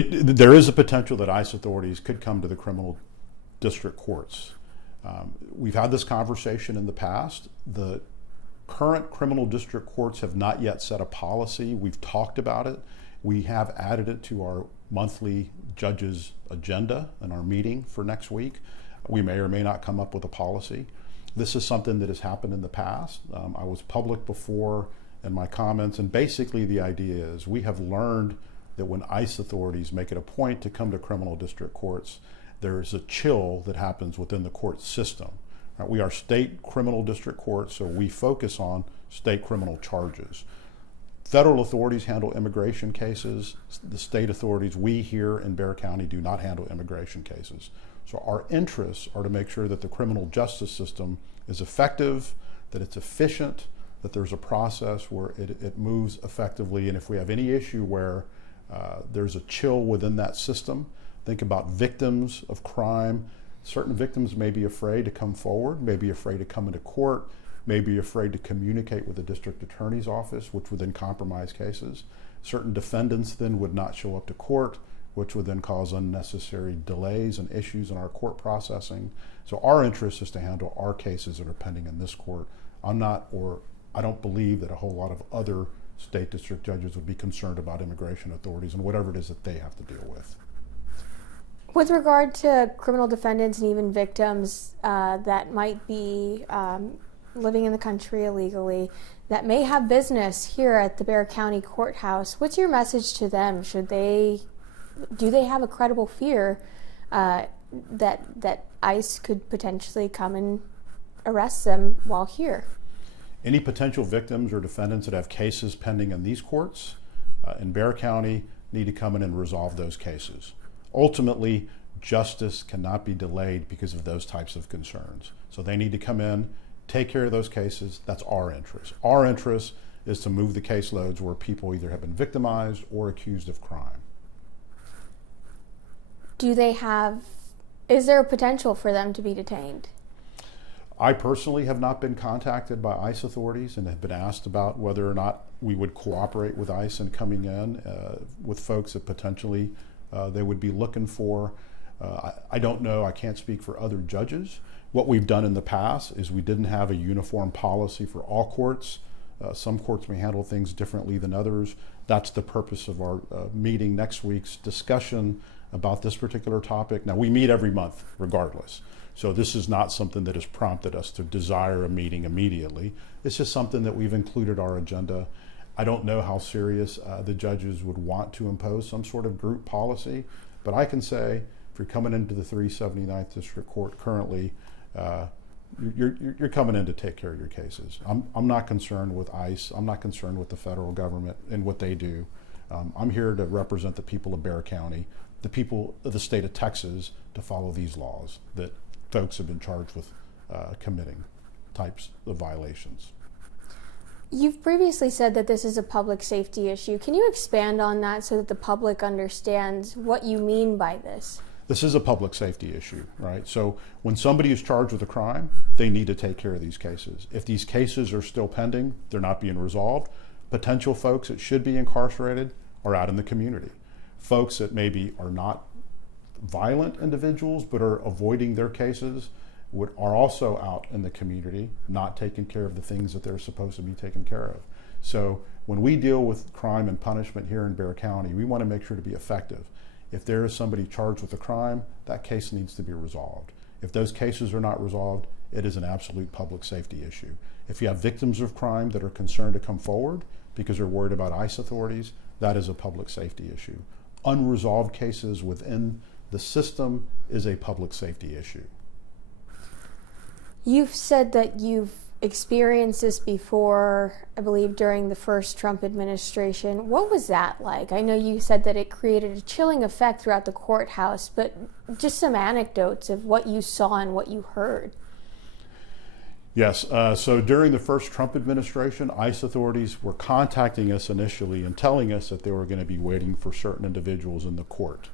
There is a potential that ICE authorities could come to the criminal district courts. We've had this conversation in the past. The current criminal district courts have not yet set a policy. We've talked about it. We have added it to our monthly judges agenda in our meeting for next week. We may or may not come up with a policy. This is something that has happened in the past. I was public before in my comments, and basically the idea is we have learned that when ICE authorities make it a point to come to criminal district courts, there's a chill that happens within the court system. We are state criminal district courts, so we focus on state criminal charges. Federal authorities handle immigration cases. The state authorities, we here in Bexar County, do not handle immigration cases. So our interests are to make sure that the criminal justice system is effective, that it's efficient, that there's a process where it moves effectively, and if we have any issue where there's a chill within that system, think about victims of crime. Certain victims may be afraid to come forward, may be afraid to come into court, may be afraid to communicate with the district attorney's office, which would then compromise cases. Certain defendants then would not show up to court, which would then cause unnecessary delays and issues in our court processing. So our interest is to handle our cases that are pending in this court. I don't believe that a whole lot of other state district judges would be concerned about immigration authorities and whatever it is that they have to deal with. With regard to criminal defendants and even victims that might be living in the country illegally, that may have business here at the Bexar County Courthouse, what's your message to them? Do they have a credible fear that ICE could potentially come and arrest them while here? Any potential victims or defendants that have cases pending in these courts in Bexar County need to come in and resolve those cases. Ultimately, justice cannot be delayed because of those types of concerns. So they need to come in, take care of those cases. That's our interest. Our interest is to move the caseloads where people either have been victimized or accused of crime. Is there a potential for them to be detained? I personally have not been contacted by ICE authorities and have been asked about whether or not we would cooperate with ICE in coming in with folks that potentially they would be looking for. I don't know, I can't speak for other judges. What we've done in the past is we didn't have a uniform policy for all courts. Some courts may handle things differently than others. That's the purpose of our meeting next week's discussion about this particular topic. Now, we meet every month regardless. So this is not something that has prompted us to desire a meeting immediately. It's just something that we've included our agenda. I don't know how serious the judges would want to impose some sort of group policy, but I can say if you're coming into the 379th District Court currently, you're coming in to take care of your cases. I'm not concerned with ICE. I'm not concerned with the federal government and what they do. I'm here to represent the people of Bexar County, the people of the state of Texas, to follow these laws that folks have been charged with committing types of violations. You've previously said that this is a public safety issue. Can you expand on that so that the public understands what you mean by this? This is a public safety issue, right? So when somebody is charged with a crime, they need to take care of these cases. If these cases are still pending, they're not being resolved, potential folks that should be incarcerated are out in the community. Folks that maybe are not violent individuals but are avoiding their cases are also out in the community, not taking care of the things that they're supposed to be taken care of. So when we deal with crime and punishment here in Bexar County, we want to make sure to be effective. If there is somebody charged with a crime, that case needs to be resolved. If those cases are not resolved, it is an absolute public safety issue. If you have victims of crime that are concerned to come forward because they're worried about ICE authorities, that is a public safety issue. Unresolved cases within the system is a public safety issue. You've said that you've experienced this before, I believe during the first Trump administration. What was that like? I know you said that it created a chilling effect throughout the courthouse, but just some anecdotes of what you saw and what you heard. Yes, so during the first Trump administration, ICE authorities were contacting us initially and telling us that they were going to be waiting for certain individuals in the court.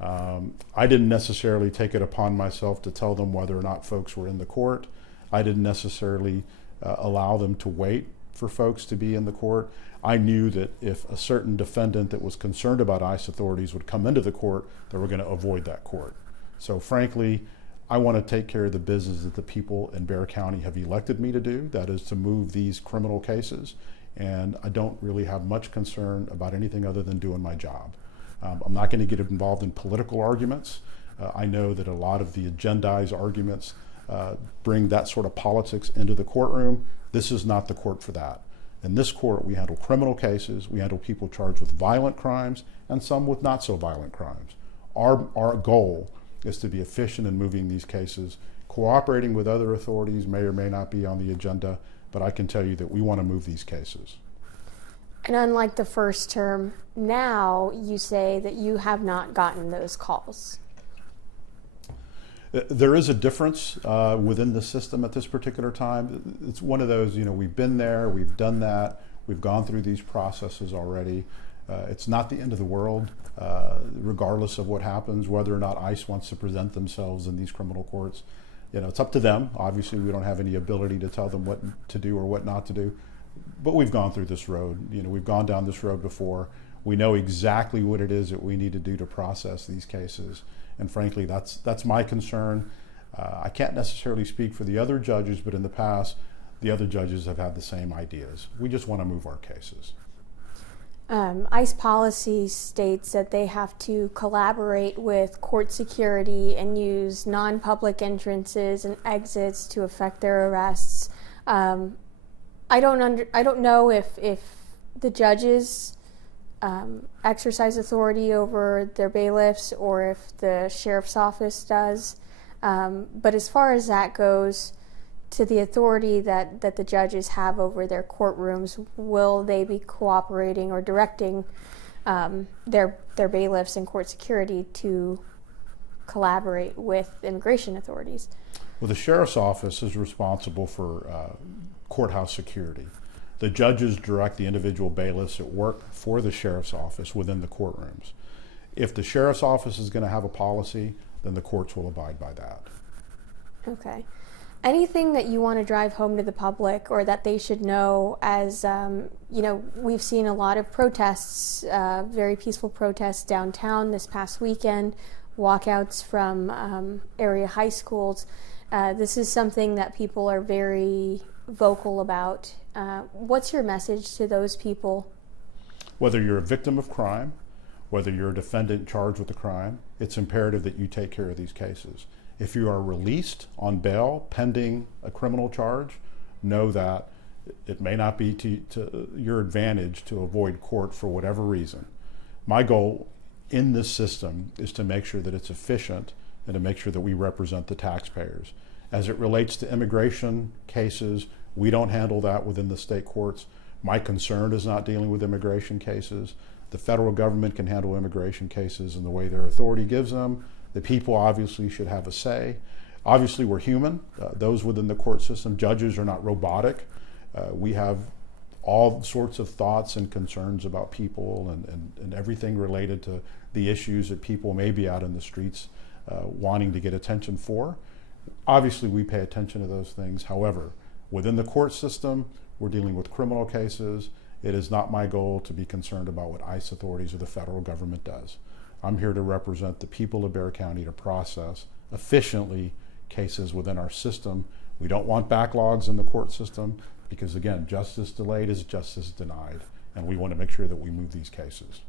I didn't necessarily take it upon myself to tell them whether or not folks were in the court. I didn't necessarily allow them to wait for folks to be in the court. I knew that if a certain defendant that was concerned about ICE authorities would come into the court, they were going to avoid that court. So frankly, I want to take care of the business that the people in Bexar County have elected me to do, that is to move these criminal cases, and I don't really have much concern about anything other than doing my job. I'm not going to get involved in political arguments. I know that a lot of the agendized arguments bring that sort of politics into the courtroom. This is not the court for that. In this court, we handle criminal cases, we handle people charged with violent crimes, and some with not so violent crimes. Our goal is to be efficient in moving these cases. Cooperating with other authorities may or may not be on the agenda, but I can tell you that we want to move these cases. And unlike the first term, now you say that you have not gotten those calls. There is a difference within the system at this particular time. It's one of those, we've been there, we've done that, we've gone through these processes already. It's not the end of the world, regardless of what happens, whether or not ICE wants to present themselves in these criminal courts. It's up to them. Obviously, we don't have any ability to tell them what to do or what not to do. But we've gone through this road. We've gone down this road before. We know exactly what it is that we need to do to process these cases. And frankly, that's my concern. I can't necessarily speak for the other judges, but in the past, the other judges have had the same ideas. We just want to move our cases. ICE policy states that they have to collaborate with court security and use non-public entrances and exits to effect their arrests. I don't know if the judges exercise authority over their bailiffs or if the sheriff's office does. But as far as that goes, to the authority that the judges have over their courtrooms, will they be cooperating or directing their bailiffs and court security to collaborate with immigration authorities? Well, the sheriff's office is responsible for courthouse security. The judges direct the individual bailiffs that work for the sheriff's office within the courtrooms. If the sheriff's office is going to have a policy, then the courts will abide by that. Okay. Anything that you want to drive home to the public or that they should know, as we've seen a lot of protests, very peaceful protests downtown this past weekend, walkouts from area high schools. This is something that people are very vocal about. What's your message to those people? Whether you're a victim of crime, whether you're a defendant charged with a crime, it's imperative that you take care of these cases. If you are released on bail pending a criminal charge, know that it may not be to your advantage to avoid court for whatever reason. My goal in this system is to make sure that it's efficient and to make sure that we represent the taxpayers. As it relates to immigration cases, we don't handle that within the state courts. My concern is not dealing with immigration cases. The federal government can handle immigration cases in the way their authority gives them. The people obviously should have a say. Obviously, we're human. Those within the court system, judges are not robotic. We have all sorts of thoughts and concerns about people and everything related to the issues that people may be out in the streets wanting to get attention for. Obviously, we pay attention to those things. However, within the court system, we're dealing with criminal cases. It is not my goal to be concerned about what ICE authorities or the federal government does. I'm here to represent the people of Bexar County to process efficiently cases within our system. We don't want backlogs in the court system because, again, justice delayed is justice denied, and we want to make sure that we move these cases.